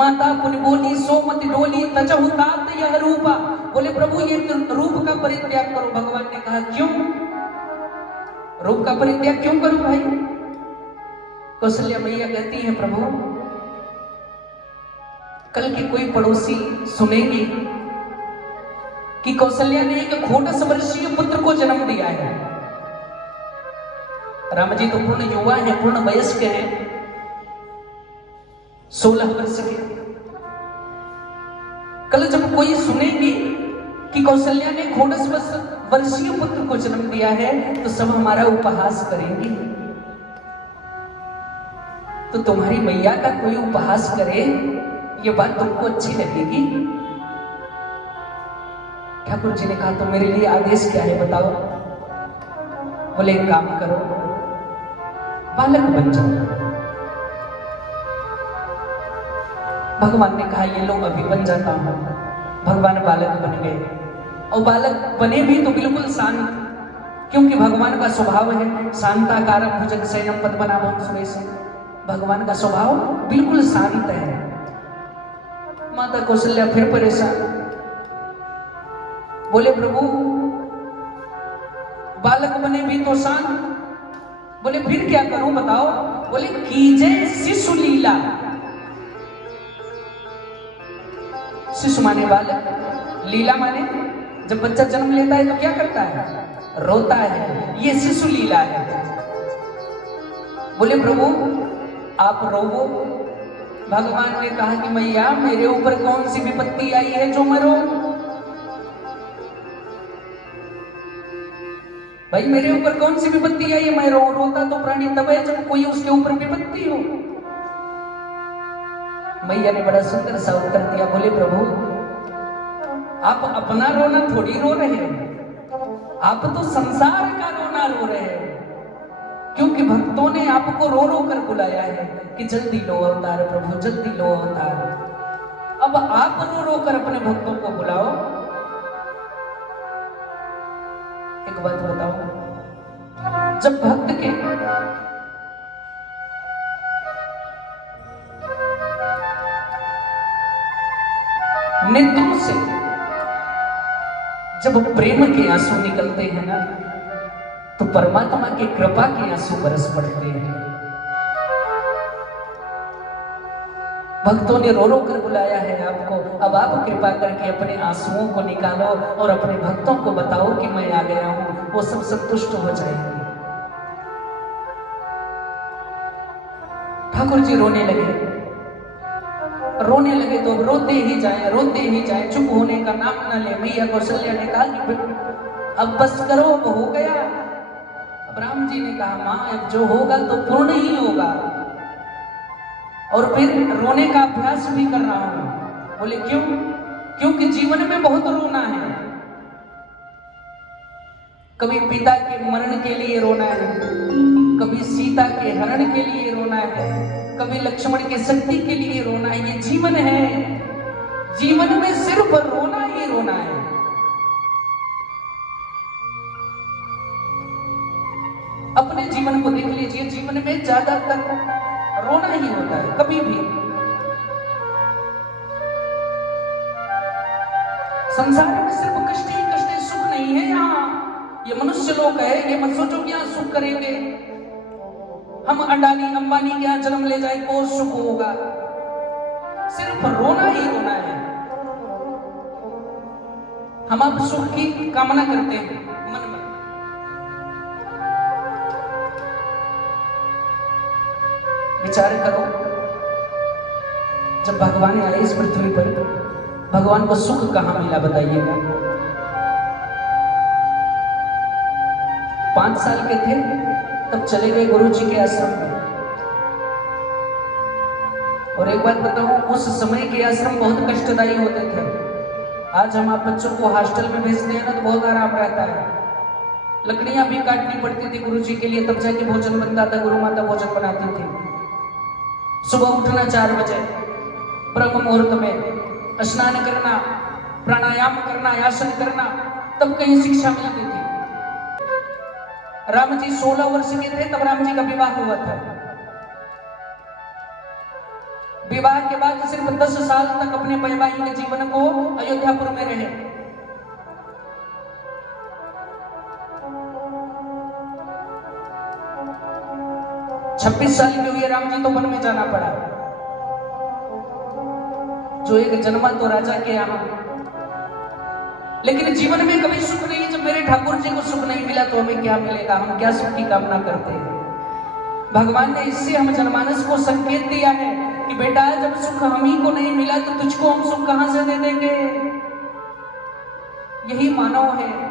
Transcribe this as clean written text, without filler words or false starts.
माता पुनि बोली सोमति डोली तजहु तात यह रूपा। बोले प्रभु ये रूप का परित्याग करो। भगवान ने कहा क्यों? रूप का परित्याग क्यों करूं भाई? कौशल्या मैया कहती है प्रभु कल के कोई पड़ोसी सुनेंगे कि कौशल्या ने एक घोड़स वर्षीय पुत्र को जन्म दिया है। राम जी तो पूर्ण युवा है, पूर्ण वयस्क है, 16 वर्ष के। कल जब कोई सुनेगी कि कौशल्या ने घोड़स वर्षीय पुत्र को जन्म दिया है तो सब हमारा उपहास करेंगे। तो तुम्हारी मैया का कोई उपहास करे ये बात तुमको अच्छी लगेगी? ठाकुर जी ने कहा तो मेरे लिए आदेश क्या है बताओ? बोले एक काम करो, बालक बन जाओ। भगवान ने कहा ये लोग अभी बन जाता हूं। भगवान बालक बन गए और बालक बने भी तो बिल्कुल शांत, क्योंकि भगवान का स्वभाव है शांताकारं भुजग शयनं पद्मनाभं सुरेशं। भगवान का स्वभाव बिल्कुल शांत है। माता कौशल्या फिर परेशान, बोले प्रभु बालक बने भी तो शांत, बोले फिर क्या करूं बताओ? बोले कीजे शिशु लीला। शिशु माने बालक, लीला माने जब बच्चा जन्म लेता है तो क्या करता है? रोता है। ये शिशु लीला है। बोले प्रभु आप रोवो। भगवान ने कहा कि मैया मेरे ऊपर कौन सी विपत्ति आई है जो मैं रो? भाई मेरे ऊपर कौन सी विपत्ति आई है मैं रो? रोता तो प्राणी तब है जब कोई उसके ऊपर विपत्ति हो। मैया ने बड़ा सुंदर सा उत्तर दिया। बोले प्रभु आप अपना रोना थोड़ी रो रहे हैं, आप तो संसार का रोना रो रहे हैं, क्योंकि भक्तों ने आपको रो रो कर बुलाया है कि जल्दी लो अवतार प्रभु, जल्दी लो अवतार। अब आप रो रो कर अपने भक्तों को बुलाओ। एक बात बताओ, जब भक्त के नेत्रों से जब प्रेम के आंसू निकलते हैं ना तो परमात्मा की कृपा के आंसू बरस पड़ते हैं। भक्तों ने रो रो कर बुलाया है आपको, अब आप कृपा करके अपने आंसुओं को निकालो और अपने भक्तों को बताओ कि मैं आ गया हूं, वो सब संतुष्ट हो जाएंगे। ठाकुर जी रोने लगे। रोने लगे तो रोते ही जाए, चुप होने का नाम न ले। मैया कौशल्या ने कहा कि अब बस करो, अब हो गया। अब राम जी ने कहा मां अब जो होगा तो पूर्ण ही होगा, और फिर रोने का अभ्यास भी कर रहा हूं। बोले क्यों? क्योंकि जीवन में बहुत रोना है। कभी पिता के मरण के लिए रोना है, कभी सीता के हरण के लिए रोना है, कभी लक्ष्मण की शक्ति के लिए रोना है। ये जीवन है, जीवन में सिर्फ रोना ही रोना है। अपने जीवन को देख लीजिए, जीवन में ज्यादातर रोना ही होता है। कभी भी संसार में सिर्फ कष्ट ही कष्ट है, सुख नहीं है। यहाँ ये मनुष्य लोग है, ये मत सोचो कि यहाँ सुख करेंगे। हम अडानी अंबानी के यहाँ जन्म ले जाए तो सुख होगा। सिर्फ रोना ही रोना है। हम अब सुख की कामना करते हैं मन में। विचार करो, जब भगवान आए इस पृथ्वी पर, भगवान को सुख कहां मिला बताइएगा? 5 साल के थे तब चले गए गुरु जी के आश्रम में। और एक बात बताऊं, उस समय के आश्रम बहुत कष्टदायी होते थे। आज हम आप बच्चों को हॉस्टल में भेजते हैं ना तो बहुत आराम रहता है। लकड़ियां भी काटनी पड़ती थी गुरु जी के लिए, तब जाके भोजन बनता था। गुरु माता भोजन बनाती थी। सुबह उठना 4 बजे, ब्रह्म मुहूर्त में स्नान करना, प्राणायाम करना, आसन करना, तब कहीं शिक्षा मिलती थी। राम जी 16 वर्ष के थे तब राम जी का विवाह हुआ था। विवाह के बाद सिर्फ 10 साल तक अपने वैवाहिक जीवन को अयोध्यापुर में रहे। छब्बीस साल के हुए राम जी तो वन में जाना पड़ा, जो एक जन्मा तो राजा के यहाँ, लेकिन जीवन में कभी सुख नहीं। जब मेरे ठाकुर जी को सुख नहीं मिला तो हमें क्या मिलेगा? हम क्या सुख की कामना करते हैं? भगवान ने इससे हम जनमानस को संकेत दिया है कि बेटा जब सुख हम ही को नहीं मिला तो तुझको हम सुख कहां से दे देंगे? यही मानव है।